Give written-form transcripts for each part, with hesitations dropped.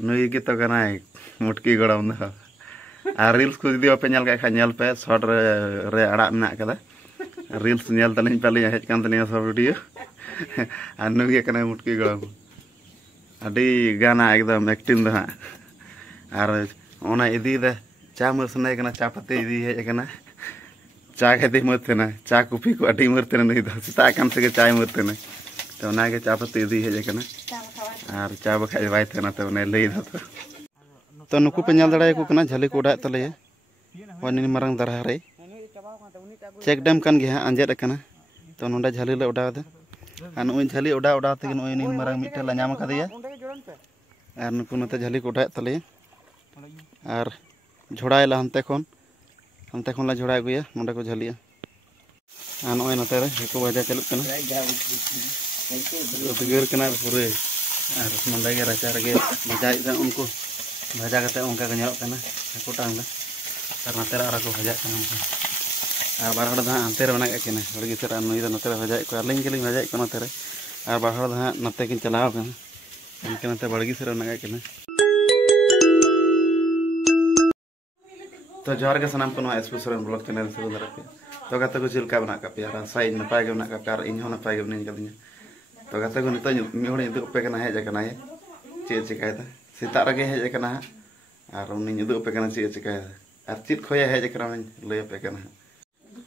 नुई की तो कनाय मुटकी गड़म द और रील्स को जुदी बापे नेल का नेल पे शॉर्ट रे आड़ा मेना कदा रील्स नेल तलिन पे हेज कान तलिया सब वीडियो और नुई के कनाय मुटकी गड़म अडी गाना एकदम एक्टिंग द और ओना इदी द चा मर सने कना चा पत्ती इदी हेज कना चा खाती मरतेना चा कुपी को अडी मरतेना नुई द सेता कान से चा मरतेना तो ना के चा पत्ती इदी हेज कना और चा बखा बाय तेना तो ने लई द तो नुकु पे नेल दड़ाय को कना झली को उड़ा तले वानी मारंग दरहा रे चेक डैम कान गे हां अंजेद कना तो नोंडा झली ले उड़ा दे और नुई झली उड़ा उड़ा ते नुई नी मारंग मिटे ला नाम कदिया और नुकु नते झली को उड़ा तले और झोड़ाय ला हनते खन ला झोड़ा गुया नोंडा को झलिया और नोय नते रे को बाजा चलुक कना उदगेर कना पूरे और नोंडा गे राचा रे मजाई दा उनको भाजा करते उनका गnyalok kana aku tangla karena tera araku bhaja kana और बारहड़ दा अंते रे बना के हड़गी तेरा नई दा नते भजाई को लिंग के भजाई को नते रे और बारहड़ दा नते किन चलाव कना इनके नते बड़गी से बना के तो जोहार के सनाम को एसपीसरन ब्लॉग चैनल से दरा पे तो गाते को चिलका बना का पे यार साइड नपाय के बना का पे इन हो नपाय के बनिन कदिया तो गाते को नितो मी होड़ इदु पे कना हेज कना है चे चिकायदा सीता रगे हेज कना और उनी इदु पे कना चे चिकायदा और चित खोया हेज कना लय पे कना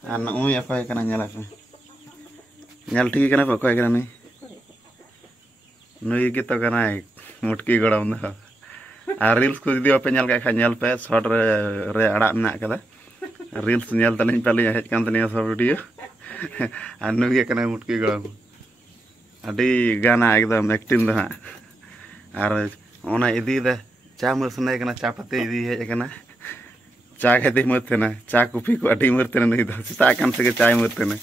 और नउय अकोय कना नेला पे नेल ठीक कना पे अकोय कना नुई की तो कना मुटकी गड़म द और रील्स को जुदी बापे नेल का नेल पे शॉर्ट रे आड़ा मेना कदा रील्स नेल तलिन पे हेज कान तलिया सब वीडियो और नुई के कना मुटकी गड़म अडी गाना एकदम एक्टिंग द और ओना इदी द चा मर सने कना चा पत्ती इदी हेज कना चा खाती मरतेना चा कुपी को अडी मरतेना नुई द सेता कान से चा मरतेना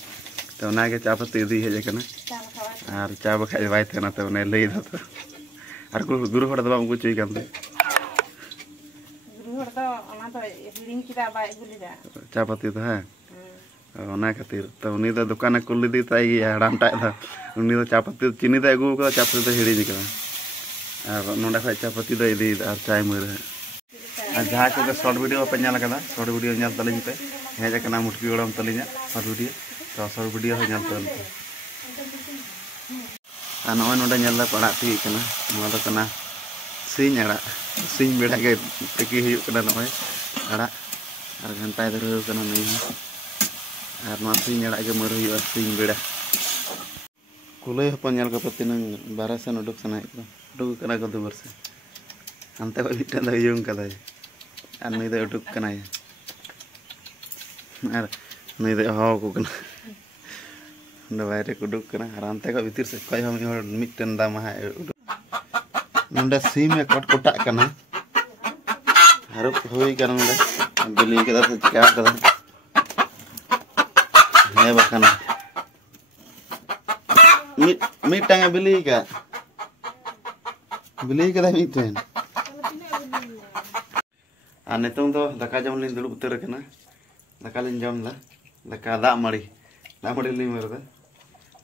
तो ना के चा पत्ती इदी हेज कना और चा बखा बाय तेना तो ने लई द और गुरु हड़ दबा उनको चई कान गुरु हड़ तो ओना तो हिडिंग किदा बाय गुलिदा चा पत्ती तो है ओना खातिर तो उनी द दुकान कुल दी ताई हड़ाम टा द उनी द चा पत्ती चीनी द अगु को चा पत्ती तो हिडिंग करा और नोंडा खा चा पत्ती द इदी और चाय मर और जहाँ को शॉर्ट वीडियो पे नेल कदा शॉर्ट वीडियो नेल तलिन पे हेज कना मुटकी गड़म तलिना शॉर्ट वीडियो तो शॉर्ट वीडियो हो नेल तल और नोय नोंडा नेल पड़ा ती कना नोआ दो कना सिंह आड़ा सिंह बेड़ा के तकी हुई कना नोय आड़ा और घंटा धर कना नहीं और नोआ सिंह आड़ा के मर हुई सिंह बेड़ा कुलय हपन नेल का पतिन बारह से उडुक सना उडुक कना को दुबर से अंते को मिटन द यूं कदा और नई दे उडुक कना और नई दे हाव को कना द बाहर को उडुक कना और अंते को भीतर से कोई हम मिटन दा मा नंडे सीम में कट कोटा कना हर होई कना नंडे बिली कदा से चिका कदा है बकना मिटांग बिली का मिटन और नितों तो दाका जम लिन दुड़ुब उतर कना दाका लिन जम दा दाका दा मड़ी लिन मरदा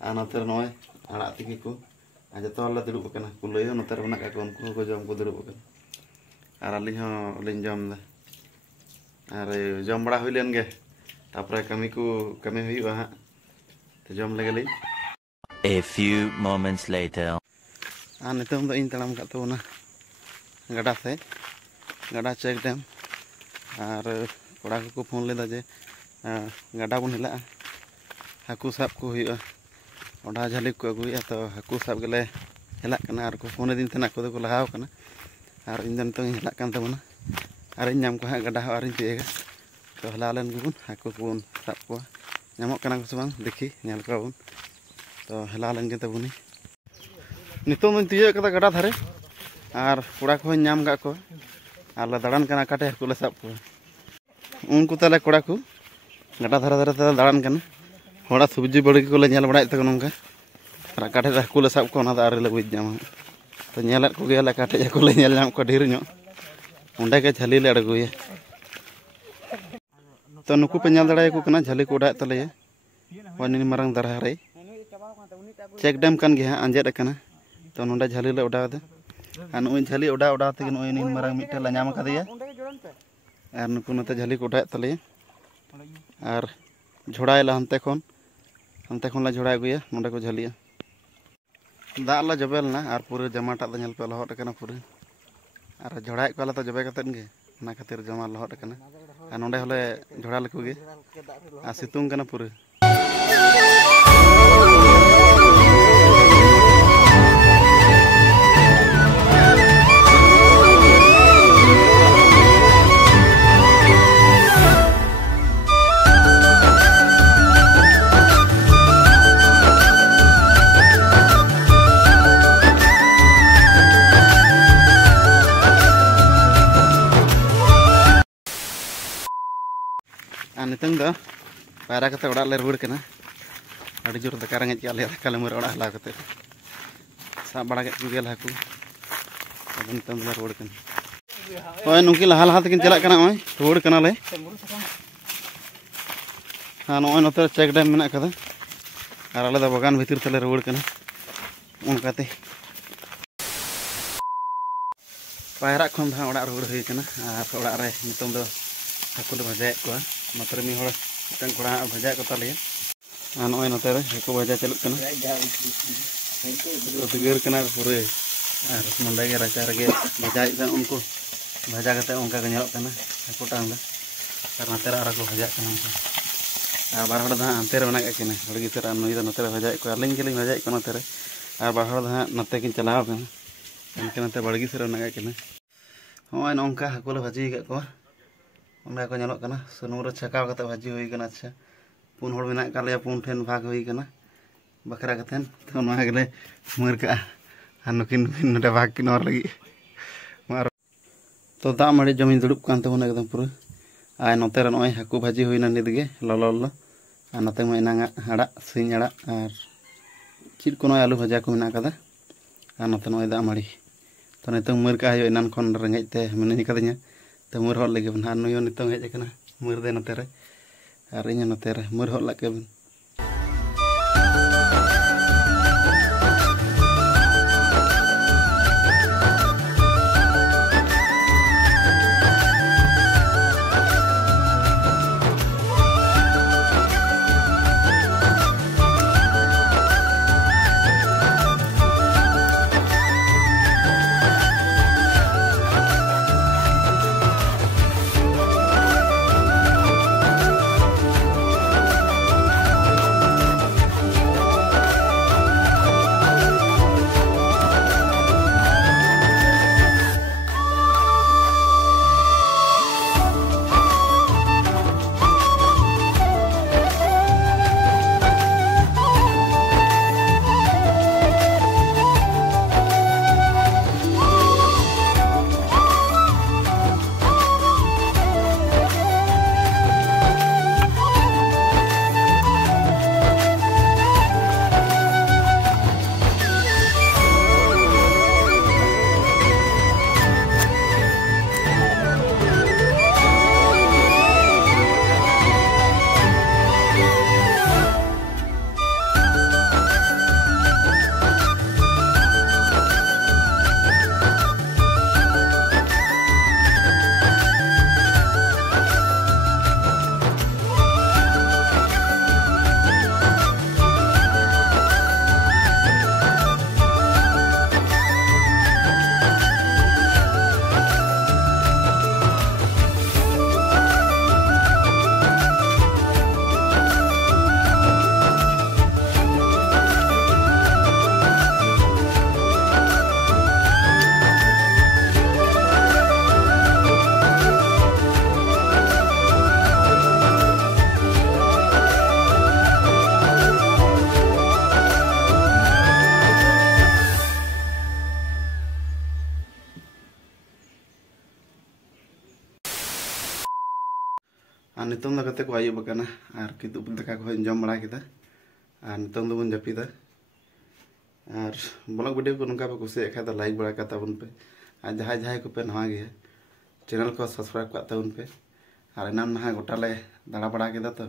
और नतर नय आड़ा तिकी को आज तो हल्ला दुड़ुब कना कुलय हो नतर बना का उनको को जम को दुड़ुब कना और अली हो लिन जम दा और जम बड़ा हुई लेन गे तापर कमी हुईवा हां तो जम लगली A few moments later. और नितों तो इन तड़ाम का तो ना गड़ा से गड़ा चेक डैम और कोड़ा को फोन लेदा जे गड़ा बन हिला हाकू साब को हुआ ओडा झली को अगुया तो हाकू साब गेले हेला कना और को फोन दिन तना को लगाव कना और इन तो हेला कान तबना और इन नाम को हा गड़ा और इन पेगा तो हला लेन गुबुन हाकू को साब को नामक कना को सबंग देखी नेल को बुन तो हेला लेन के तबुनी नितो में तिया कदा गड़ा धारे और कोड़ा को नाम गा को आला दाड़ान कना काटे को ले साब को उनको तले कोड़ा को गड़ा धारा धारा ते दाड़ान कना होड़ा सब्जी बड़ी को ले नेल बड़ाय तक नोंका और काटे को ले साब को ना आरे ले बुझ जाम तो नेल को गेला काटे को ले नेल नाम को ढेर नो ओंडे के झली ले अड़गुया तो नुकु पे नेल दड़ाय को कना झली को उड़ा तले वानी मारंग दरहा रे चेक डैम कान गे हां अंजेद कना तो नोंडा झली ले उड़ा दे और नुई झाली उड़ा उड़ा तक नुई नीन मारंग मिट्टे ला नाम कदिया और नुकु नते झाली को उठाए तले और झोड़ाएला हंते खन ला झोड़ा अगुया नोंडे को झालिया दाग ला जबेलना और पूरा जमाटा द पे लहट कना पूरा और झोड़ाए को तो जबे कतन गे ना खातिर जमा लहट कना और नोंडे हले झोड़ा लेको गे और सितुंग कना पूरा नितंग दो पायरा कते उड़ा ले रुड़ कना अड़ी जोर दका रंगे के ले कले मर उड़ा हला कते साब बड़ा के गेल हाकू अब नितंग ले रुड़ कना ओय नुकी लहा लहा तकिन चला कना ओय रुड़ कना ले हां नोय नते चेक डैम मेना कदा और आले दा बगान भीतर तले रुड़ कना उनकाते पायरा खन धा उड़ा रुड़ होई कना और उड़ा रे नितंग दो हाकू ले भजाए को नतर मी हड़ मिटन कोड़ा भजा को ताले नय नते हाकू भजा चलुक कना उदगेर कना पूरे और नंडे गे राचा रे भजाई का उनको भजा कते उनका के ñelok कना हाकू टांग दा और नते रा को भजा कना और बार हड़ दा अंते रे बना के कना हड़गी तेरा नई दा नते रे भजाई को अलिंग केलिंग भजाई को नते रे और बार हड़ दा नते किन चलाव कना इनके नते बड़गी से बना के कना होय नोंका हाकू ले भजी के को उन्हें को ñelok कना सुनुम रे छकाव कते भाजी होई कना अच्छा पुन हड़ मेना का ले पुन ठेन भाग होई कना बकरा कतेन तो ना गेले मर का नुकिन नडे भाग किन और लगी मार तो दा मड़ी जमीन दुड़ुब कान ते होने एकदम पूरा आय नते रे नय हाकू भाजी होइना निदगे ललो ललो और नते मा इनांगा हड़ा सिंग हड़ा और चिट को आलू भाजा को मेना कदा और नते नय दा मड़ी तो नितंग मर का हयो इनान खन रेंगेज ते मिनि कदिया तो मुर हल लगे बन नुयो नितंग हेज कना मुर दे नते रे और इन नते रे मुर हल लगे बन और नितंग कते को आयुब बकना और कितुब दाका को जम बड़ा किदा और नितंग दो बन जपिदा और ब्लॉग वीडियो को नंका पे कुछ खाए तो लाइक बड़ा करता उन पे और जहाँ जहाँ को पे नवा गया चैनल को सब्सक्राइब करता उन पे और इनाम ना गोटा ले दाड़ा बड़ा किदा तो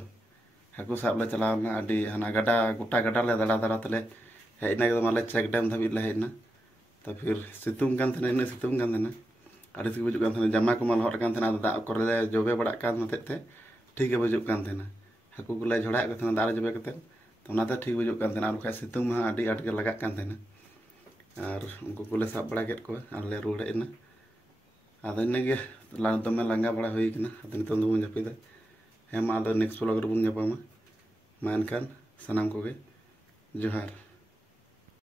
हाकू साब ले चलावना अडी हना गडा गोटा गडा ले दाड़ा दाड़ा तले हेना एकदम आले चेक डैम धाबी ले हेना तो फिर सितुंग कान थे इन सितुंग कान थे आड़ी से बजुक कान थे जमा को मा लहट कान थे दाग को जबे बड़ा कान होते थे ठीक है बजुक कान थे हाकू को ले झोड़ा को दाग जबे करते तो नाते ठीक बजुक कान थे और बखा सितुंग मा आड़ी आट के लगा कान थे और उनको को ले साब बड़ा केट को और ले रुड़ हेना आदो इनगे दमे लांगा बड़ा हुई कना आदो नितों दो बन जापिदा हेमा आदो नेक्स्ट व्लॉग रे बन जापामा मा एनखान सनाम कोगे जोहार।